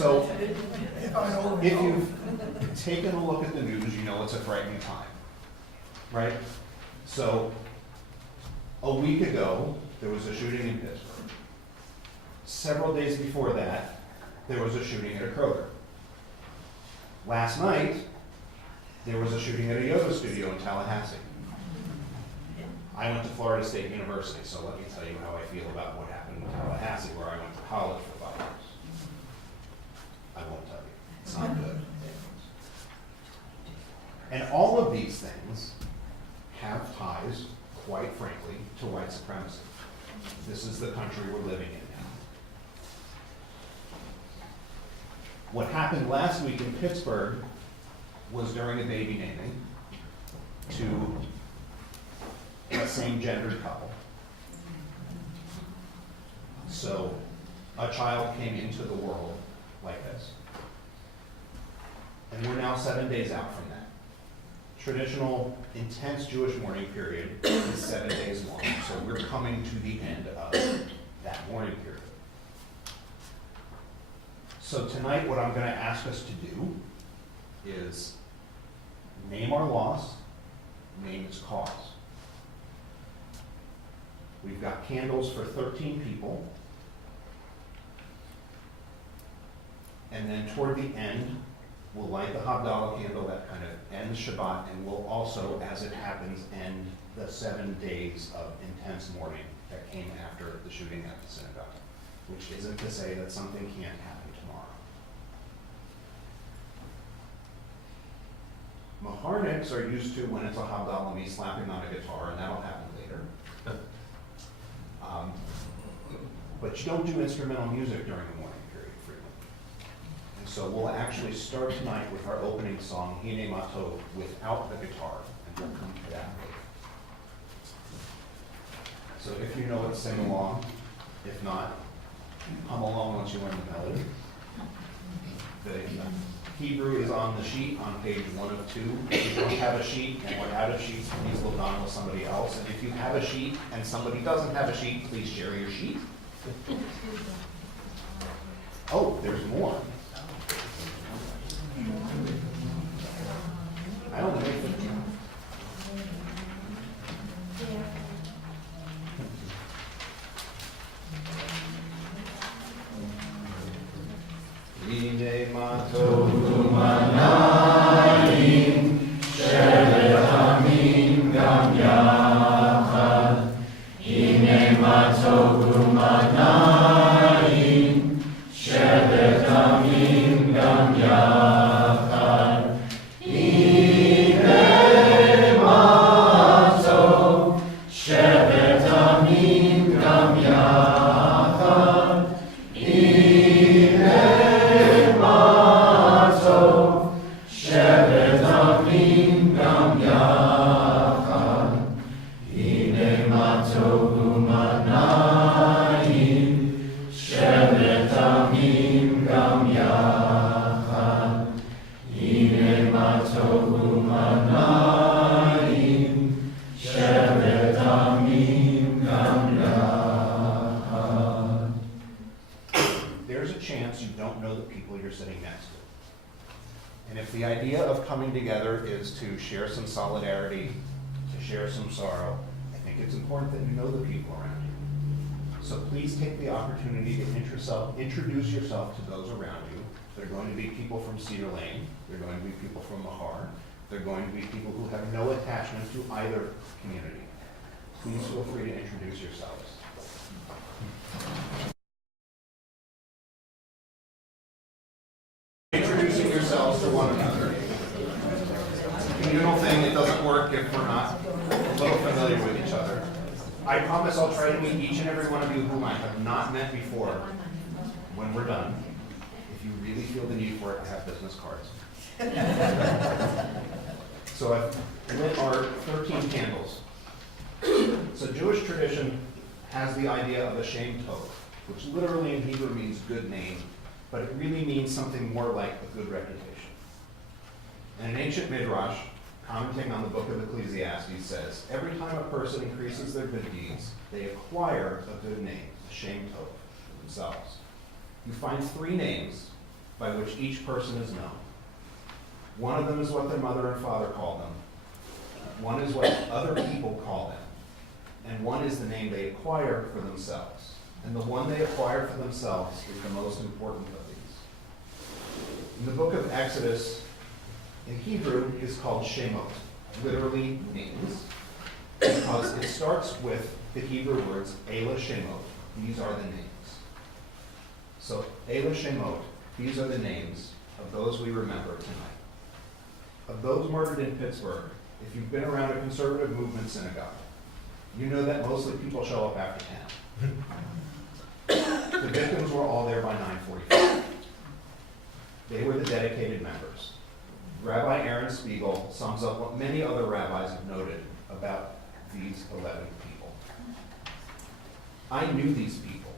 So, if you've taken a look at the news, you know it's a frightening time, right? So, a week ago, there was a shooting in Pittsburgh. Several days before that, there was a shooting at a Kroger. Last night, there was a shooting at a yoga studio in Tallahassee. I went to Florida State University, so let me tell you how I feel about what happened in Tallahassee, where I went to college for 5 years. I won't tell you. It's not good. And all of these things have ties, quite frankly, to white supremacy. This is the country we're living in now. What happened last week in Pittsburgh was during a baby naming to a same-gendered couple. So a child came into the world like this. And we're now 7 days out from that. Traditional, intense Jewish mourning period is 7 days long, so we're coming to the end of that mourning period. So tonight, what I'm going to ask us to do is name our loss, name its cause. We've got candles for 13 people. And then toward the end, we'll light the Havdalah candle that kind of ends Shabbat, and we'll also, as it happens, end the 7 days of intense mourning that came after the shooting at the synagogue, which isn't to say that something can't happen tomorrow. Maharniks are used to, when it's a Havdalah, me slapping on a guitar, and that'll happen later. But you don't do instrumental music during the mourning period frequently. And so we'll actually start tonight with our opening song, Hine Mato, without the guitar, and we'll come to that later. So if you know it, sing along. If not, hum along once you learn the melody. The Hebrew is on the sheet on page 1 of 2. If you don't have a sheet and we're out of sheets, please look on with somebody else. And if you have a sheet and somebody doesn't have a sheet, please share your sheet. Oh, there's more. I only made 15. Hine Mato Humanayim Shevet Hamim Gam Yachad. Hine Mato Humanayim Shevet Hamim Gam Yachad. Hine Mato Shevet Hamim Gam Yachad. There's a chance you don't know the people you're sitting next to. And if the idea of coming together is to share some solidarity, to share some sorrow, I think it's important that you know the people around you. So please take the opportunity to introduce yourself to those around you. They're going to be people from Cedar Lane. They're going to be people from Machar. They're going to be people who have no attachment to either community. Please feel free to introduce yourselves. Introducing yourselves to one another. Communal thing, it doesn't work if we're not a little familiar with each other. I promise I'll try to meet each and every one of you whom I have not met before when we're done. If you really feel the need for it, I have business cards. So I've lit our 13 candles. So Jewish tradition has the idea of a shem tov, which literally in Hebrew means good name, but it really means something more like a good reputation. And an ancient midrash, commenting on the book of Ecclesiastes, says, every time a person increases their good deeds, they acquire a good name, a shem tov, for themselves. You find 3 names by which each person is known. One of them is what their mother and father called them. One is what other people call them. And one is the name they acquire for themselves. And the one they acquire for themselves is the most important of these. In the book of Exodus, in Hebrew, is called Shemot, literally names, because it starts with the Hebrew words Elah Shemot. These are the names. So Elah Shemot, these are the names of those we remember tonight. Of those murdered in Pittsburgh, if you've been around a conservative movement synagogue, you know that mostly people show up after 10. The victims were all there by 9:45. They were the dedicated members. Rabbi Aaron Spiegel sums up what many other rabbis have noted about these 11 people. I knew these people.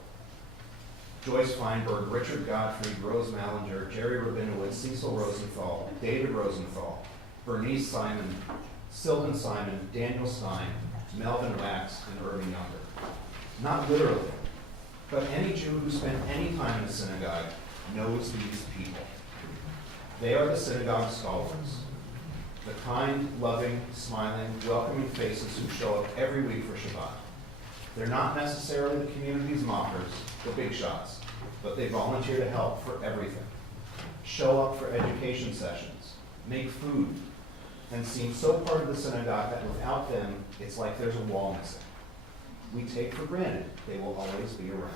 Joyce Feinberg, Richard Godfrey, Rose Mallinger, Jerry Rabinowitz, Cecil Rosenthal, David Rosenthal, Bernice Simon, Sylvan Simon, Daniel Stein, Melvin Wax, and Irving Younger. Not literally, but any Jew who spent any time in a synagogue knows these people. They are the synagogue scholars, the kind, loving, smiling, welcoming faces who show up every week for Shabbat. They're not necessarily the community's mockers, the big shots, but they volunteer to help for everything. Show up for education sessions, make food, and seem so part of the synagogue that without them, it's like there's a wall missing. We take for granted they will always be around.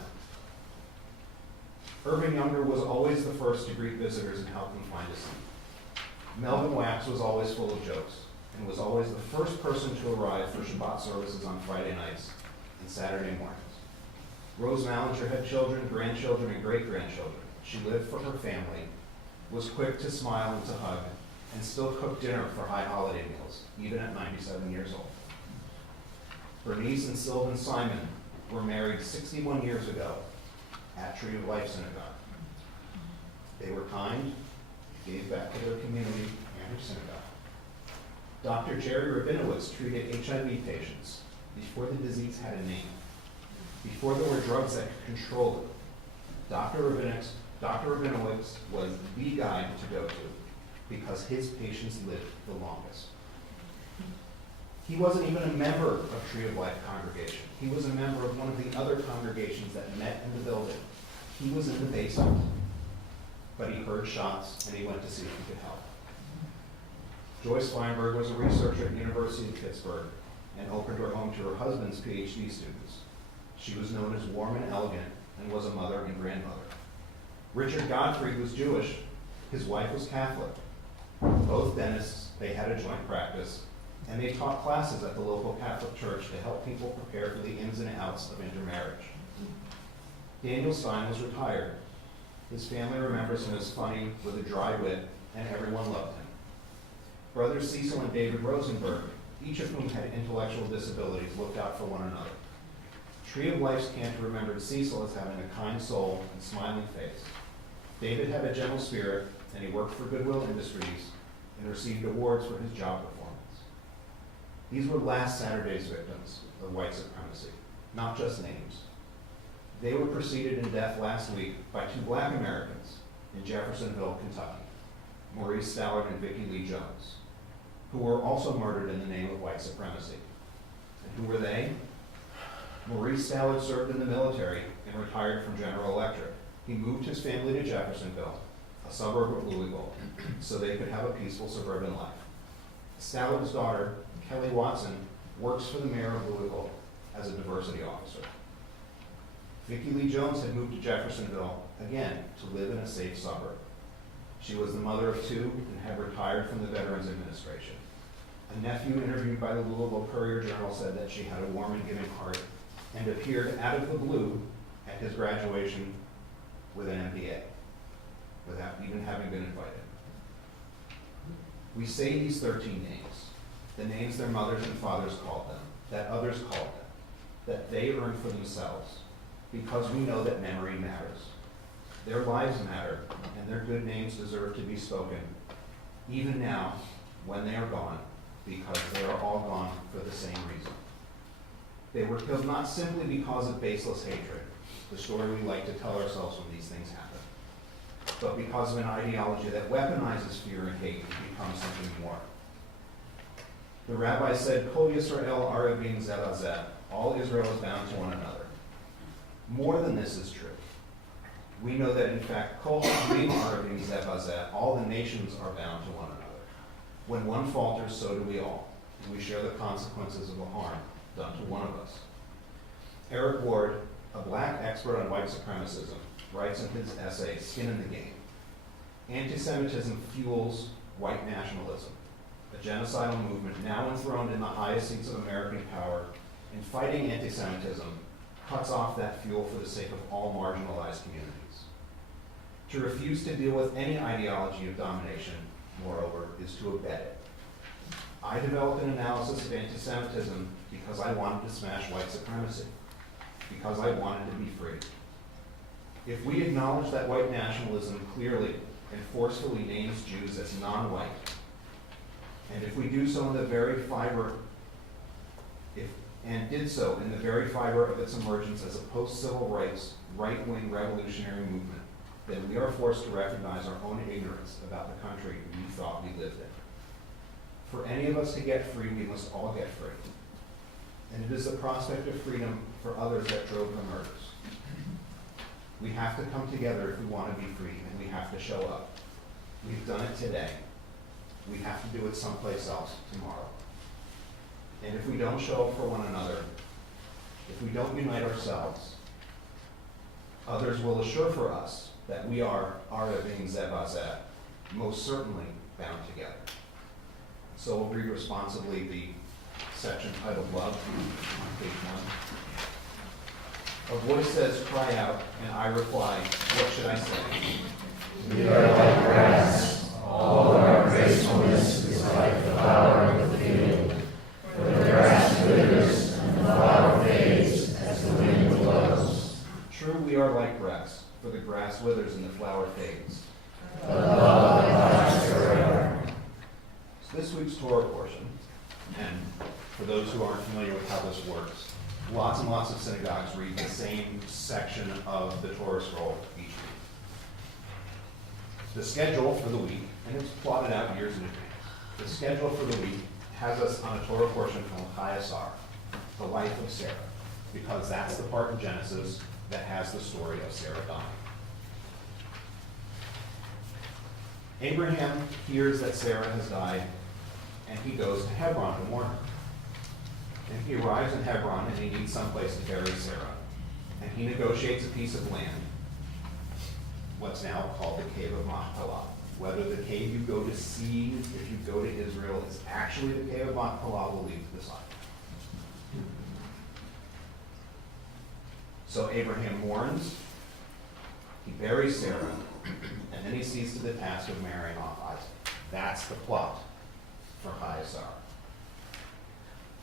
Irving Younger was always the first to greet visitors and help them find a seat. Melvin Wax was always full of jokes and was always the first person to arrive for Shabbat services on Friday nights and Saturday mornings. Rose Mallinger had children, grandchildren, and great-grandchildren. She lived for her family, was quick to smile and to hug, and still cooked dinner for high holiday meals, even at 97 years old. Bernice and Sylvan Simon were married 61 years ago at Tree of Life Synagogue. They were kind, gave back to their community and their synagogue. Dr. Jerry Rabinowitz treated HIV patients before the disease had a name, before there were drugs that could control it. Dr. Rabinowitz was the guy to go to because his patients lived the longest. He wasn't even a member of Tree of Life congregation. He was a member of one of the other congregations that met in the building. He was in the basement, but he heard shots and he went to see if he could help. Joyce Feinberg was a researcher at the University of Pittsburgh and opened her home to her husband's PhD students. She was known as warm and elegant and was a mother and grandmother. Richard Godfrey was Jewish. His wife was Catholic. Both dentists, they had a joint practice, and they taught classes at the local Catholic church to help people prepare for the ins and outs of intermarriage. Daniel Stein was retired. His family remembers him as funny, with a dry wit, and everyone loved him. Brothers Cecil and David Rosenberg, each of whom had intellectual disabilities, looked out for one another. Tree of Life's cantor remembered Cecil as having a kind soul and smiling face. David had a gentle spirit, and he worked for Goodwill Industries and received awards for his job performance. These were last Saturday's victims of white supremacy, not just names. They were preceded in death last week by two black Americans in Jeffersonville, Kentucky, Maurice Stallard and Vicki Lee Jones, who were also murdered in the name of white supremacy. And who were they? Maurice Stallard served in the military and retired from General Electric. He moved his family to Jeffersonville, a suburb of Louisville, so they could have a peaceful suburban life. Stallard's daughter, Kelly Watson, works for the mayor of Louisville as a diversity officer. Vicki Lee Jones had moved to Jeffersonville, again, to live in a safe suburb. She was the mother of two and had retired from the Veterans Administration. A nephew interviewed by the Louisville Courier-Journal said that she had a warm and giving heart and appeared out of the blue at his graduation with an MBA, without even having been invited. We say these 13 names, the names their mothers and fathers called them, that others called them, that they earned for themselves, because we know that memory matters. Their lives matter, and their good names deserve to be spoken, even now, when they are gone, because they are all gone for the same reason. They were killed not simply because of baseless hatred, the story we like to tell ourselves when these things happen. but because of an ideology that weaponizes fear and hate to become something more. The rabbi said, Kol Yisrael Arevim Zeh Lazeh, all Israel is bound to one another. More than this is true. We know that in fact, Kol Ha'amim Arevim Zeh Lazeh, all the nations are bound to one another. When one falters, so do we all, and we share the consequences of the harm done to one of us. Eric Ward, a black expert on white supremacism, writes in his essay, Skin in the Game, anti-Semitism fuels white nationalism, a genocidal movement now enthroned in the highest seats of American power, and fighting anti-Semitism cuts off that fuel for the sake of all marginalized communities. To refuse to deal with any ideology of domination, moreover, is to abet it. I developed an analysis of anti-Semitism because I wanted to smash white supremacy, because I wanted to be free. If we acknowledge that white nationalism clearly and forcefully names Jews as non-white, and if we do so in the very fiber, did so in the very fiber of its emergence as a post-civil rights, right-wing revolutionary movement, then we are forced to recognize our own ignorance about the country we thought we lived in. For any of us to get free, we must all get free. And it is the prospect of freedom for others that drove the murders. We have to come together if we want to be free, and we have to show up. We've done it today. We have to do it someplace else tomorrow. And if we don't show up for one another, if we don't unite ourselves, others will assure for us that we are Arevim Zeh Lazeh, most certainly bound together. So we'll read responsibly the section titled Love on page 1. A voice says, cry out, and I reply, what should I say? We are like grass, all our gracefulness is like the flower of the field. For the grass withers and the flower fades as the wind blows. True, we are like grass, for the grass withers and the flower fades. But love lasts forever. So this week's Torah portion, and for those who aren't familiar with how this works, lots and lots of synagogues read the same section of the Torah scroll each week. The schedule for the week, and it's plotted out years in advance, the schedule for the week has us on a Torah portion called Chayasar, the life of Sarah, because that's the part in Genesis that has the story of Sarah dying. Abraham hears that Sarah has died, and he goes to Hebron to mourn her. And he arrives in Hebron, and he needs someplace to bury Sarah. And he negotiates a piece of land, what's now called the Cave of Machpelah. Whether the cave you go to see if you go to Israel is actually the Cave of Machpelah will leave to decide. So Abraham mourns, he buries Sarah, and then he sees to the task of marrying off Isaac. That's the plot for Chayasar.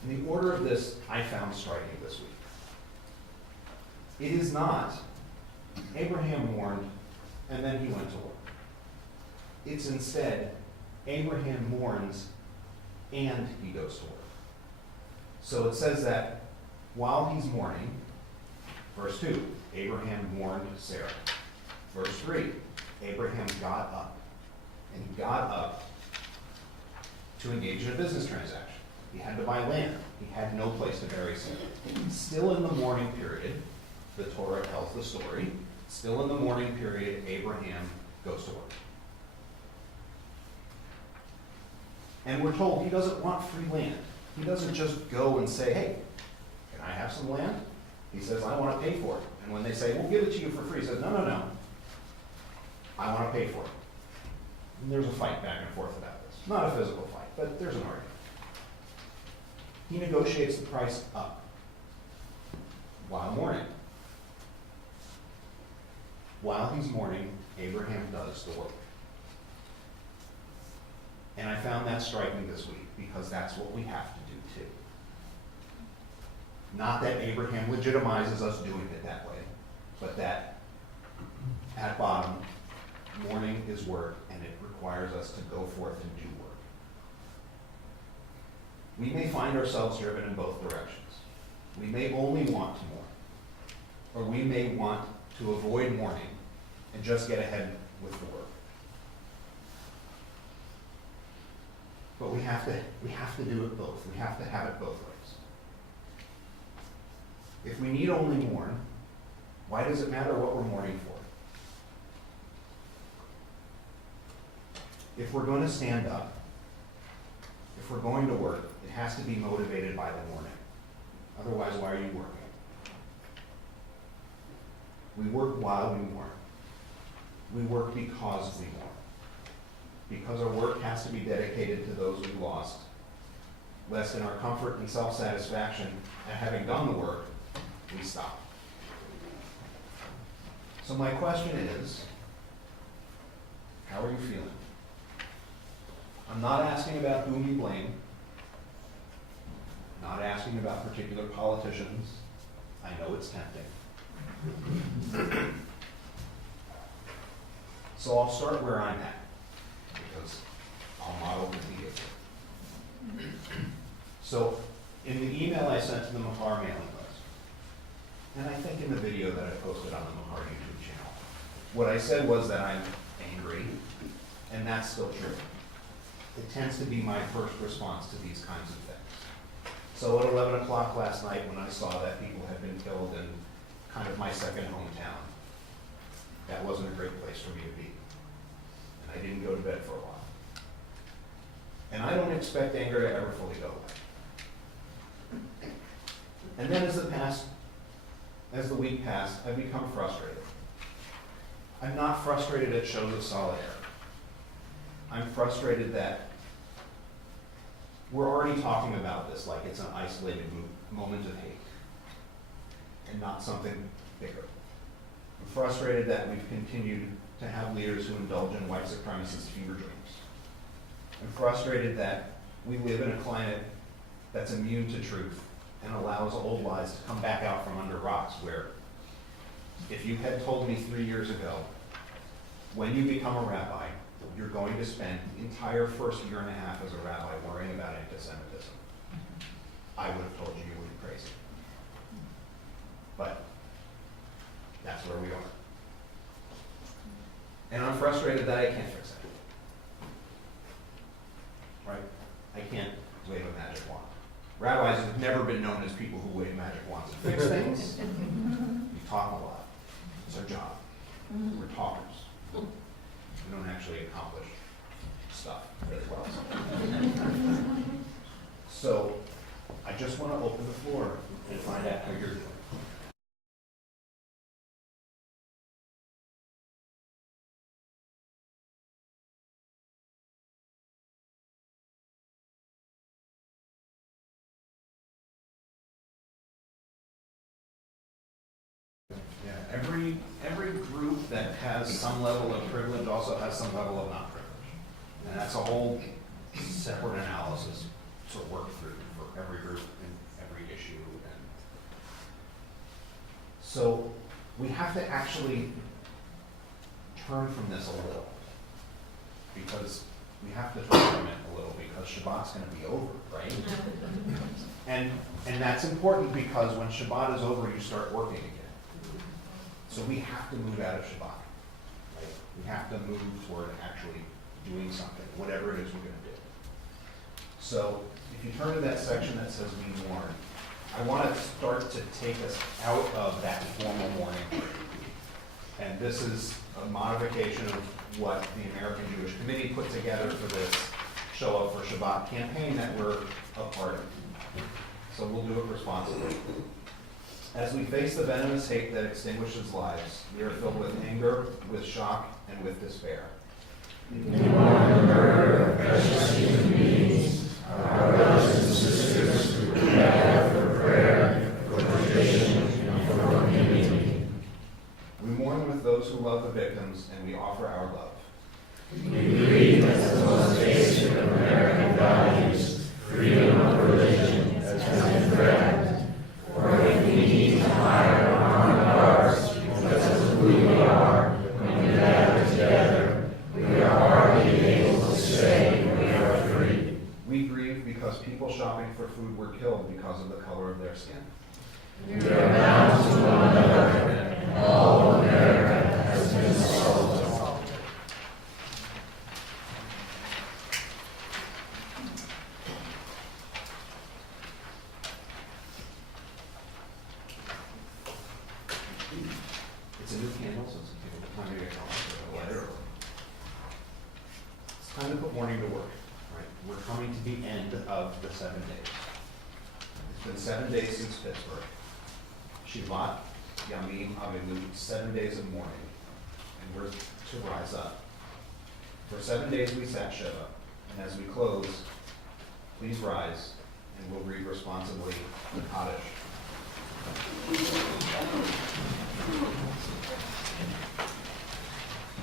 And the order of this I found striking this week. It is not Abraham mourned and then he went to work. It's instead Abraham mourns and he goes to work. So it says that while he's mourning, verse 2, Abraham mourned Sarah. Verse 3, Abraham got up. And he got up to engage in a business transaction. He had to buy land. He had no place to bury Sarah. Still in the mourning period, the Torah tells the story, still in the mourning period, Abraham goes to work. And we're told he doesn't want free land. He doesn't just go and say, hey, can I have some land? He says, I want to pay for it. And when they say, we'll give it to you for free, he says, no. I want to pay for it. And there's a fight back and forth about this. Not a physical fight, but there's an argument. He negotiates the price up while mourning. While he's mourning, Abraham does the work. And I found that striking this week because that's what we have to do too. Not that Abraham legitimizes us doing it that way, but that at bottom, mourning is work and it requires us to go forth and do work. We may find ourselves driven in both directions. We may only want to mourn, or we may want to avoid mourning and just get ahead with the work. But we have to do it both. We have to have it both ways. If we need only mourn, why does it matter what we're mourning for? If we're going to stand up, if we're going to work, it has to be motivated by the mourning. Otherwise, why are you working? We work while we mourn. We work because we mourn. Because our work has to be dedicated to those we lost, lest in our comfort and self-satisfaction at having done the work, we stop. So my question is, how are you feeling? I'm not asking about whom you blame, not asking about particular politicians. I know it's tempting. So I'll start where I'm at, because I'll model the behavior. So in the email I sent to the Machar mailing list, and I think in the video that I posted on the Machar YouTube channel, what I said was that I'm angry, and that's still true. It tends to be my first response to these kinds of things. So at 11 o'clock last night, when I saw that people had been killed in kind of my second hometown, that wasn't a great place for me to be. And I didn't go to bed for a while. And I don't expect anger to ever fully go away. And then as the week passed, I've become frustrated. I'm not frustrated at shows of solidarity. I'm frustrated that we're already talking about this like it's an isolated moment of hate and not something bigger. I'm frustrated that we've continued to have leaders who indulge in white supremacist fever dreams. I'm frustrated that we live in a climate that's immune to truth and allows old lies to come back out from under rocks, where if you had told me 3 years ago, when you become a rabbi, you're going to spend the entire first year and a half as a rabbi worrying about anti-Semitism, I would have told you you were crazy. But that's where we are. And I'm frustrated that I can't fix it. Right? I can't wave a magic wand. Rabbis have never been known as people who wave magic wands to fix things. We talk a lot. It's our job. We're talkers. We don't actually accomplish stuff very well. So I just want to open the floor and find out how you're doing. Every group that has some level of privilege also has some level of not privilege. And that's a whole separate analysis to work through for every group and every issue. And so we have to actually turn from this a little, because we have to turn from it a little, because Shabbat's going to be over, right? And that's important, because when Shabbat is over, you start working again. So we have to move out of Shabbat, right? We have to move toward actually doing something, whatever it is we're going to do. So if you turn to that section that says we mourn, I want to start to take us out of that formal mourning. And this is a modification of what the American Jewish Committee put together for this Show Up for Shabbat campaign that we're a part of. So we'll do it responsibly. As we face the venomous hate that extinguishes lives, we are filled with anger, with shock, and with despair. We mourn the murder of precious human beings, our brothers and sisters who gather for prayer, for tradition, and for community. We mourn with those who love the victims, and we offer our love. We believe that the most basic of American values, freedom of religion, has been threatened. For if we need to hide behind ours because of who we are when we gather together, we are hardly able to say we are free. We grieve because people shopping for food were killed because of the color of their skin. We are bound to one another, and all America has been assaulted. Time to put morning to work, right? We're coming to the end of the 7 days. It's been 7 days since Pittsburgh. Shabbat, Yamim, Avivu, 7 days of mourning, and we're to rise up. For 7 days we sat Shiva, and as we close, please rise, and we'll read responsibly the Kaddish.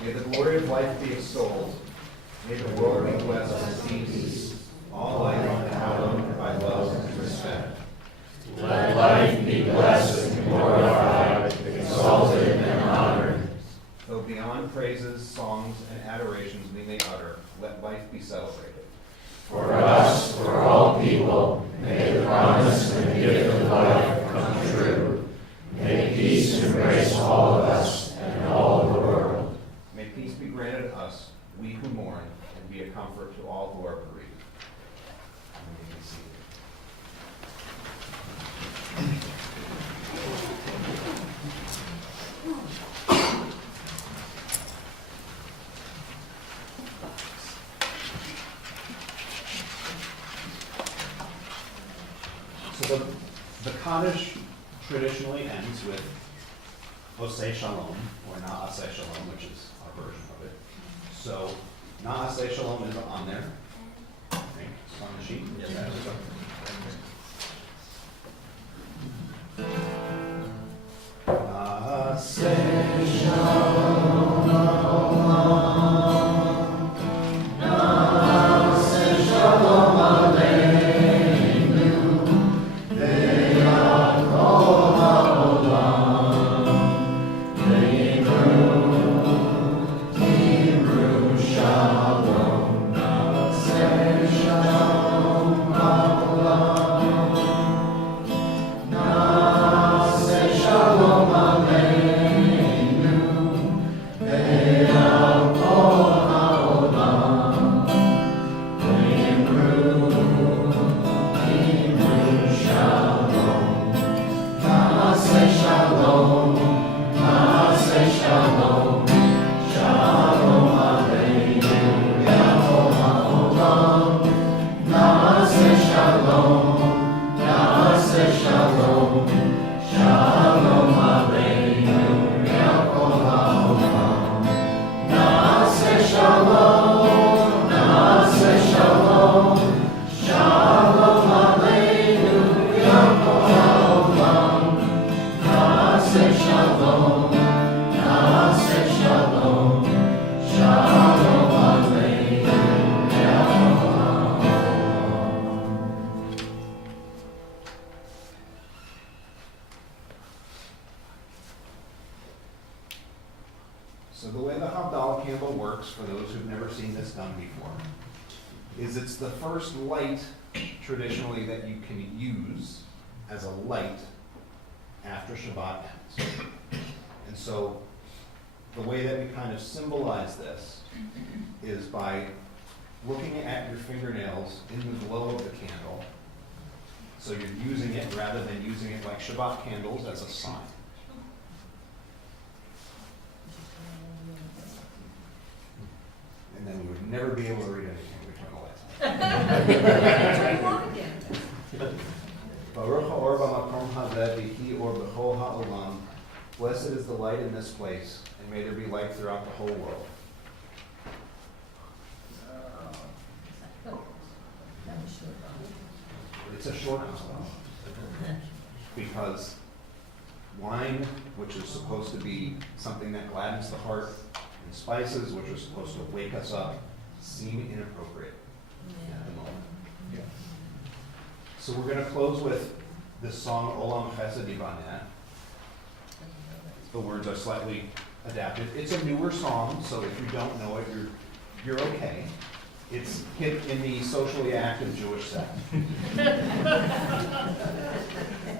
May the glory of life be extolled. May the world be blessed with peace, all life hallowed by love and respect. Let life be blessed and glorified, exalted and honored. Though beyond praises, songs, and adorations we may utter, let life be celebrated. For us, for all people, may the promise and gift of life come true. May peace embrace all of us and all of the world. May peace be granted us, we who mourn, and be a comfort to all who are bereaved. And we can see it. So the Kaddish traditionally ends with Oseh Shalom, or Na'aseh Shalom, which is our version of it. So Na'aseh Shalom is on there. I think it's on the sheet. Yes. Na'aseh Shalom Olam. Na'aseh Shalom Aleinu. Ve'yakol ha'olam. Ve'imru shalom. Na'aseh shalom olam. Na'aseh shalom aleinu. Ve'yakol ha'olam. Ve'imru shalom. Na'aseh shalom. Na'aseh shalom. Shalom aleinu. Ve'yakol ha'olam. Na'aseh shalom. Na'aseh shalom. Shalom aleinu. Ve'yakol ha'olam. Na'aseh shalom. Na'aseh shalom. Shalom aleinu. Ve'yakol ha'olam. Na'aseh shalom. Na'aseh shalom. Shalom aleinu. Ve'yakol ha'olam. So the way the Havdalah candle works, for those who've never seen this done before, is it's the first light traditionally that you can use as a light after Shabbat ends. And so the way that we kind of symbolize this is by looking at your fingernails in the glow of the candle. So you're using it rather than using it like Shabbat candles as a sign. And then we would never be able to read anything if we turn the lights on. Baruch ha'or b'makom hazeh v'hi or b'chol ha'olam. Blessed is the light in this place, and may there be light throughout the whole world. It's a short gospel. Because wine, which is supposed to be something that gladdens the heart, and spices, which are supposed to wake us up, seem inappropriate at the moment. So we're going to close with this song, Olam Chesed Yibaneh. The words are slightly adapted. It's a newer song, so if you don't know it, you're okay. It's hip in the socially active Jewish sect.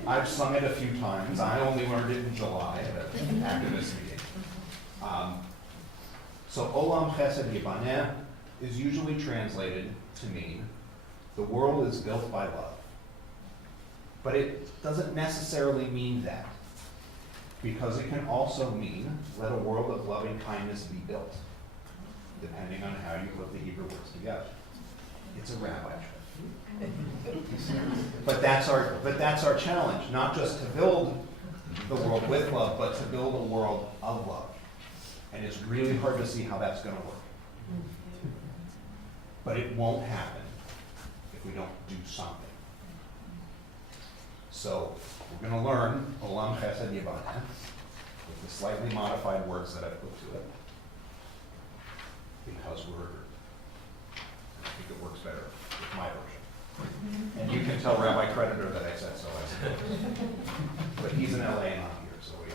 I've sung it a few times. I only learned it in July at an activist meeting. So Olam Chesed Yibaneh is usually translated to mean the world is built by love. But it doesn't necessarily mean that, because it can also mean let a world of loving kindness be built, depending on how how you put the Hebrew words together. It's a rabbi trick. But that's our challenge, not just to build the world with love, but to build a world of love. And it's really hard to see how that's going to work. But it won't happen if we don't do something. So we're going to learn Olam Chesed Yibaneh with the slightly modified words that I put to it, because I think it works better with my version. And you can tell Rabbi Creditor that I said so, I suppose. But he's in LA and not here, so we.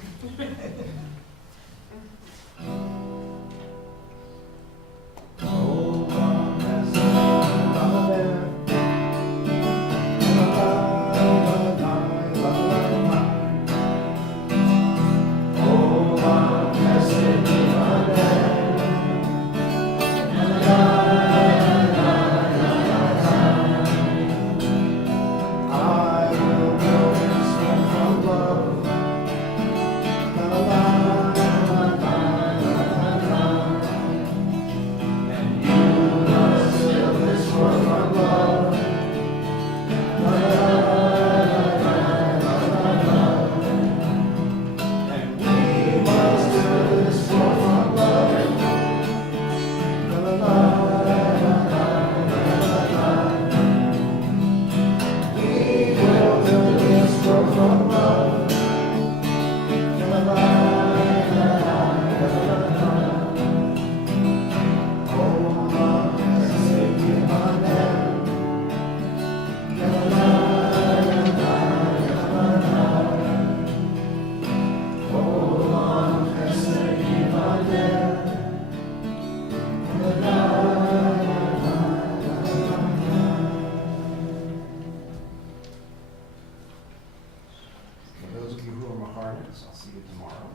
I'll see you tomorrow.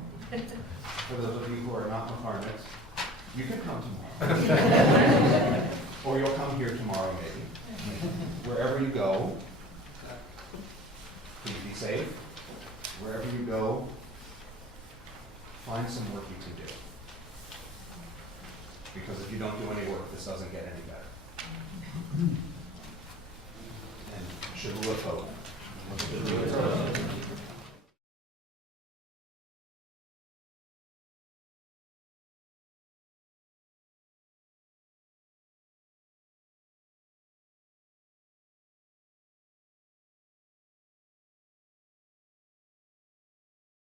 For those of you who are not Macharnets, you can come tomorrow. Or you'll come here tomorrow maybe. Wherever you go, please be safe. Wherever you go, find some work you can do. Because if you don't do any work, this doesn't get any better. And Shavua Tov.